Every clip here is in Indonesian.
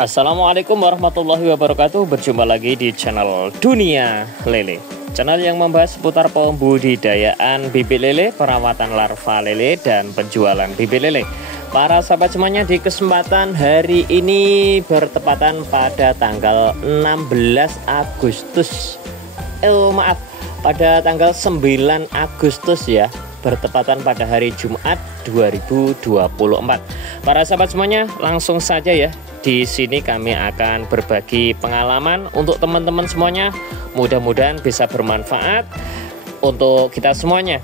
Assalamualaikum warahmatullahi wabarakatuh. Berjumpa lagi di channel Dunia Lele, channel yang membahas seputar pembudidayaan bibit lele, perawatan larva lele, dan penjualan bibit lele. Para sahabat semuanya, di kesempatan hari ini bertepatan pada tanggal 16 Agustus pada tanggal 9 Agustus ya, bertepatan pada hari Jumat 2024. Para sahabat semuanya, langsung saja ya. Di sini kami akan berbagi pengalaman untuk teman-teman semuanya. Mudah-mudahan bisa bermanfaat untuk kita semuanya.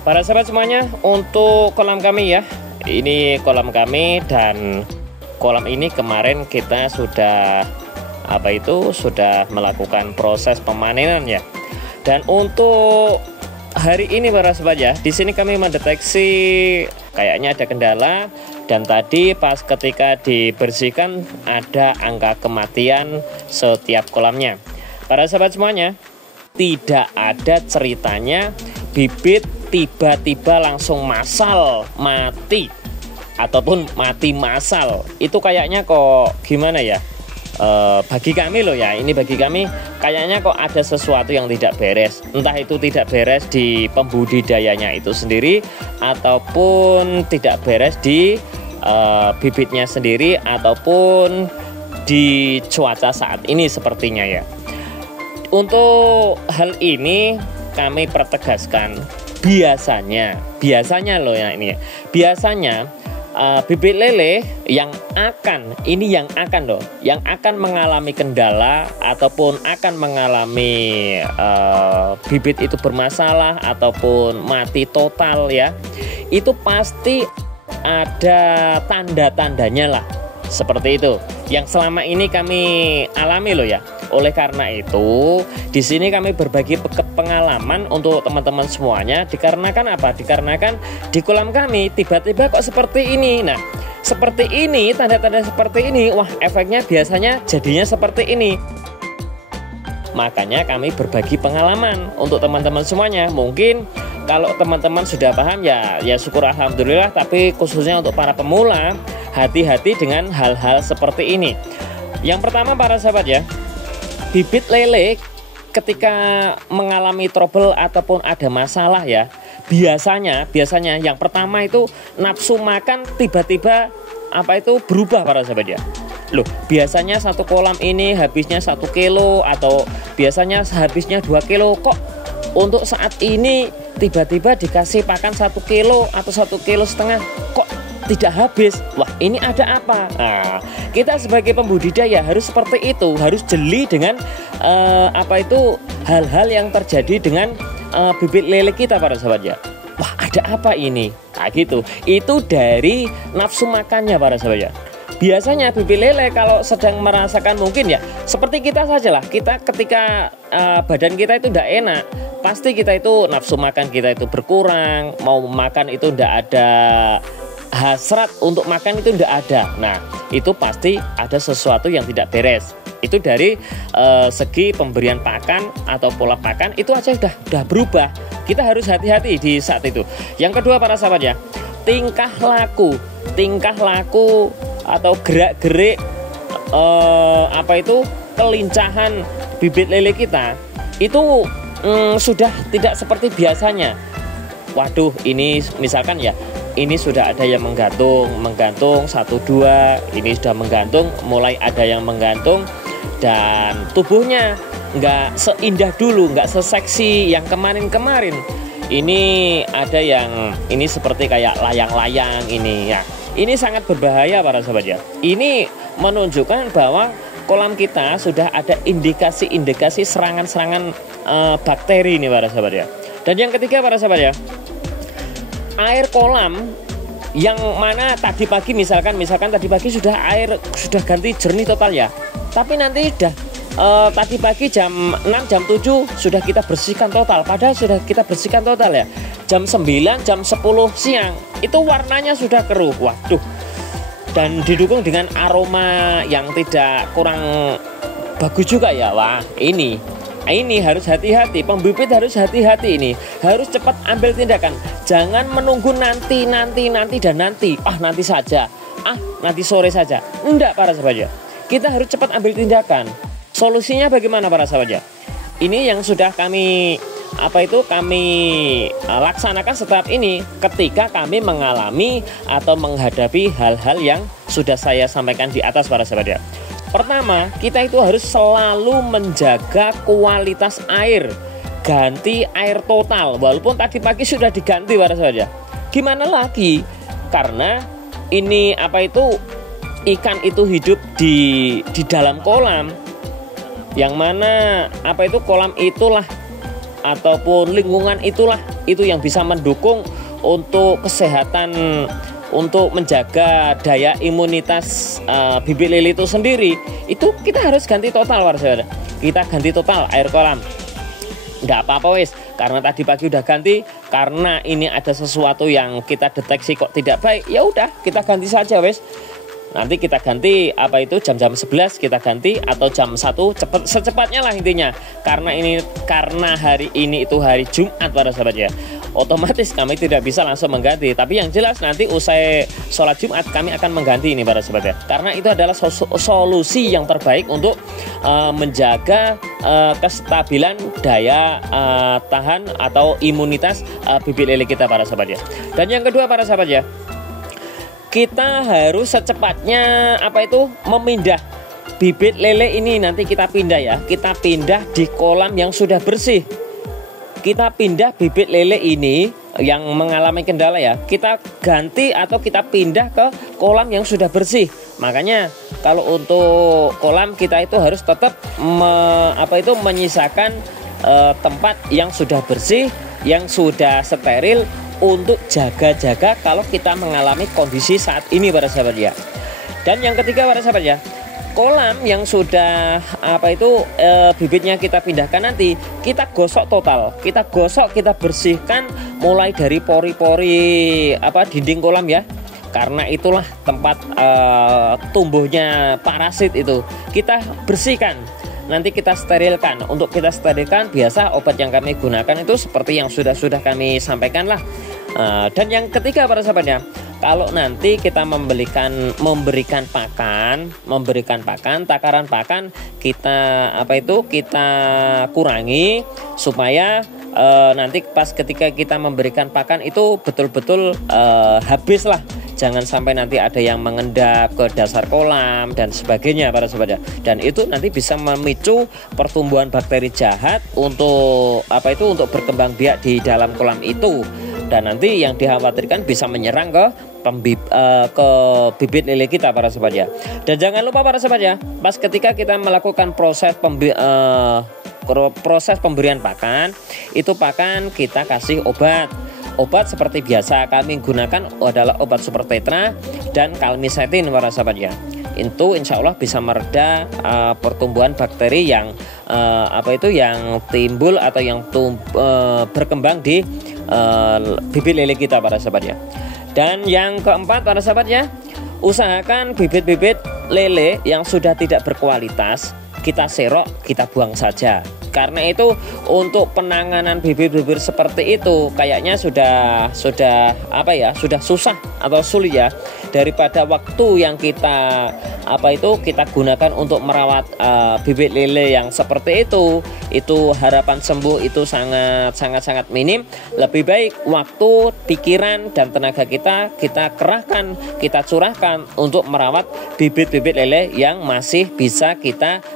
Para sahabat semuanya, untuk kolam kami ya. Ini kolam kami, dan kolam ini kemarin kita sudah sudah melakukan proses pemanenan ya. Dan untuk hari ini para sahabat ya, di sini kami mendeteksi kayaknya ada kendala. Dan tadi pas ketika dibersihkan ada angka kematian setiap kolamnya. Para sahabat semuanya, tidak ada ceritanya bibit tiba-tiba langsung massal mati ataupun mati massal. Itu kayaknya kok gimana ya? Bagi kami loh ya, ini bagi kami kayaknya kok ada sesuatu yang tidak beres. Entah itu tidak beres di pembudidayanya itu sendiri, ataupun tidak beres di bibitnya sendiri, ataupun di cuaca saat ini sepertinya ya. Untuk hal ini kami pertegaskan, biasanya loh ya, ini biasanya bibit lele yang akan mengalami kendala ataupun akan mengalami bibit itu bermasalah ataupun mati total ya, itu pasti ada tanda-tandanya lah, seperti itu yang selama ini kami alami loh ya. Oleh karena itu, di sini kami berbagi pengalaman untuk teman-teman semuanya. Dikarenakan apa? Dikarenakan di kolam kami tiba-tiba kok seperti ini. Nah, seperti ini, tanda-tanda seperti ini, wah efeknya biasanya jadinya seperti ini. Makanya kami berbagi pengalaman untuk teman-teman semuanya. Mungkin kalau teman-teman sudah paham ya syukur alhamdulillah. Tapi khususnya untuk para pemula, hati-hati dengan hal-hal seperti ini. Yang pertama para sahabat ya, bibit lele ketika mengalami trouble ataupun ada masalah ya, biasanya yang pertama itu nafsu makan tiba-tiba berubah para sahabat ya. Loh, biasanya satu kolam ini habisnya 1 kilo atau biasanya habisnya 2 kilo, kok untuk saat ini tiba-tiba dikasih pakan 1 kilo atau 1,5 kilo kok tidak habis. Wah, ini ada apa? Nah, kita sebagai pembudidaya harus seperti itu, harus jeli dengan hal-hal yang terjadi dengan bibit lele kita para sahabat ya. Wah, ada apa ini? Nah gitu, itu dari nafsu makannya para sahabat ya. Biasanya bibit lele kalau sedang merasakan mungkin ya seperti kita saja lah, kita ketika badan kita itu tidak enak, pasti kita itu nafsu makan kita itu berkurang, mau makan itu tidak ada hasrat untuk makan, itu tidak ada. Nah, itu pasti ada sesuatu yang tidak beres. Itu dari segi pemberian pakan atau pola pakan itu aja sudah berubah. Kita harus hati-hati di saat itu. Yang kedua para sahabat ya, tingkah laku atau gerak-gerik kelincahan bibit lele kita itu sudah tidak seperti biasanya. Waduh, ini misalkan ya, ini sudah ada yang menggantung 1, 2, ini sudah menggantung, mulai ada yang menggantung, dan tubuhnya nggak seindah dulu, nggak seseksi yang kemarin-kemarin. Ini ada yang ini seperti kayak layang-layang ini ya. Ini sangat berbahaya para sahabat ya. Ini menunjukkan bahwa kolam kita sudah ada indikasi serangan-serangan bakteri ini para sahabat ya. Dan yang ketiga para sahabat ya, air kolam yang mana tadi pagi misalkan tadi pagi sudah ganti jernih total ya. Tapi nanti tadi pagi jam 6, jam 7 sudah kita bersihkan total. Padahal sudah kita bersihkan total ya. Jam 9, jam 10 siang itu warnanya sudah keruh. Waduh. Dan didukung dengan aroma yang tidak kurang bagus juga ya. Wah, ini harus hati-hati. Pembibit harus hati-hati, ini harus cepat ambil tindakan. Jangan menunggu nanti. Nanti saja. Nanti sore saja. Enggak para sahabat ya. kita harus cepat ambil tindakan. Solusinya bagaimana para sahabat ya? Ini yang sudah kami laksanakan setiap ini ketika kami mengalami atau menghadapi hal-hal yang sudah saya sampaikan di atas para sahabat ya. Pertama, kita itu harus selalu menjaga kualitas air. Ganti air total, walaupun tadi pagi sudah diganti para sahabat ya. Gimana lagi? Karena ini ikan itu hidup di dalam kolam, yang mana kolam itulah ataupun lingkungan itulah itu yang bisa mendukung untuk kesehatan, untuk menjaga daya imunitas bibit lele itu sendiri. Itu kita harus ganti total para sahabat. Kita ganti total air kolam. Nggak apa-apa wes, karena tadi pagi udah ganti, karena ini ada sesuatu yang kita deteksi kok tidak baik, ya udah kita ganti saja wes. Nanti kita ganti jam-jam 11 kita ganti, atau jam 1 secepatnya lah intinya. Karena hari ini itu hari Jumat para sahabat ya. Otomatis kami tidak bisa langsung mengganti, tapi yang jelas nanti usai sholat Jumat kami akan mengganti ini para sahabat ya. Karena itu adalah solusi yang terbaik untuk menjaga kestabilan daya tahan atau imunitas bibit lele kita para sahabat ya. Dan yang kedua para sahabat ya, kita harus secepatnya memindah bibit lele ini. Nanti kita pindah ya, kita pindah di kolam yang sudah bersih. Kita pindah bibit lele ini yang mengalami kendala ya, kita ganti atau kita pindah ke kolam yang sudah bersih. Makanya kalau untuk kolam kita itu harus tetap menyisakan tempat yang sudah bersih, yang sudah steril, untuk jaga-jaga kalau kita mengalami kondisi saat ini para sahabat ya. Dan yang ketiga para sahabat ya, kolam yang sudah bibitnya kita pindahkan nanti kita gosok total, kita bersihkan mulai dari pori-pori dinding kolam ya. Karena itulah tempat tumbuhnya parasit itu, kita bersihkan. Nanti kita sterilkan. Untuk kita sterilkan, biasa obat yang kami gunakan itu seperti yang sudah kami sampaikan lah. Dan yang ketiga para sahabatnya, kalau nanti kita memberikan pakan, takaran pakan kita kita kurangi supaya nanti pas ketika kita memberikan pakan itu betul-betul habis lah. Jangan sampai nanti ada yang mengendap ke dasar kolam dan sebagainya para sahabat ya. Dan itu nanti bisa memicu pertumbuhan bakteri jahat untuk untuk berkembang biak di dalam kolam itu. Dan nanti yang dikhawatirkan bisa menyerang ke bibit lele kita para sahabat ya. Dan jangan lupa para sahabat ya, pas ketika kita melakukan proses pemberian pakan, itu pakan kita kasih obat seperti biasa. Kami gunakan adalah obat super tetra dan kalmisetin para sahabat ya. Itu insya Allah bisa mereda pertumbuhan bakteri yang yang timbul atau yang berkembang di bibit lele kita para sahabat ya. Dan yang keempat para sahabat ya, usahakan bibit-bibit lele yang sudah tidak berkualitas kita serok, kita buang saja. Karena itu untuk penanganan bibit-bibit seperti itu kayaknya sudah susah atau sulit ya, daripada waktu yang kita gunakan untuk merawat bibit lele yang seperti itu harapan sembuh itu sangat minim. Lebih baik waktu, pikiran dan tenaga kita kerahkan, kita curahkan untuk merawat bibit-bibit lele yang masih bisa kita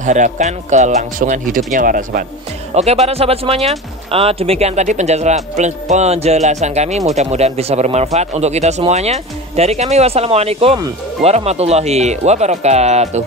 harapkan kelangsungan hidupnya para sahabat. Oke para sahabat semuanya, demikian tadi penjelasan kami, mudah-mudahan bisa bermanfaat untuk kita semuanya. Dari kami, wassalamualaikum warahmatullahi wabarakatuh.